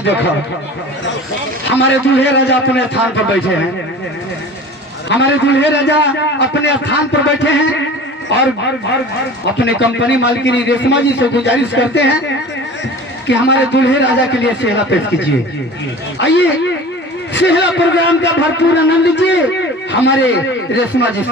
भाई देखो, हमारे दूल्हे राजा अपने स्थान पर बैठे हैं, हमारे दूल्हे राजा अपने स्थान पर बैठे हैं और अपने कंपनी मालकिनी रेशमा जी से गुजारिश करते हैं कि हमारे दूल्हे राजा के लिए सेहरा पेश कीजिए। आइए सेहरा प्रोग्राम का भरपूर आनंद लीजिए हमारे रेशमा जी।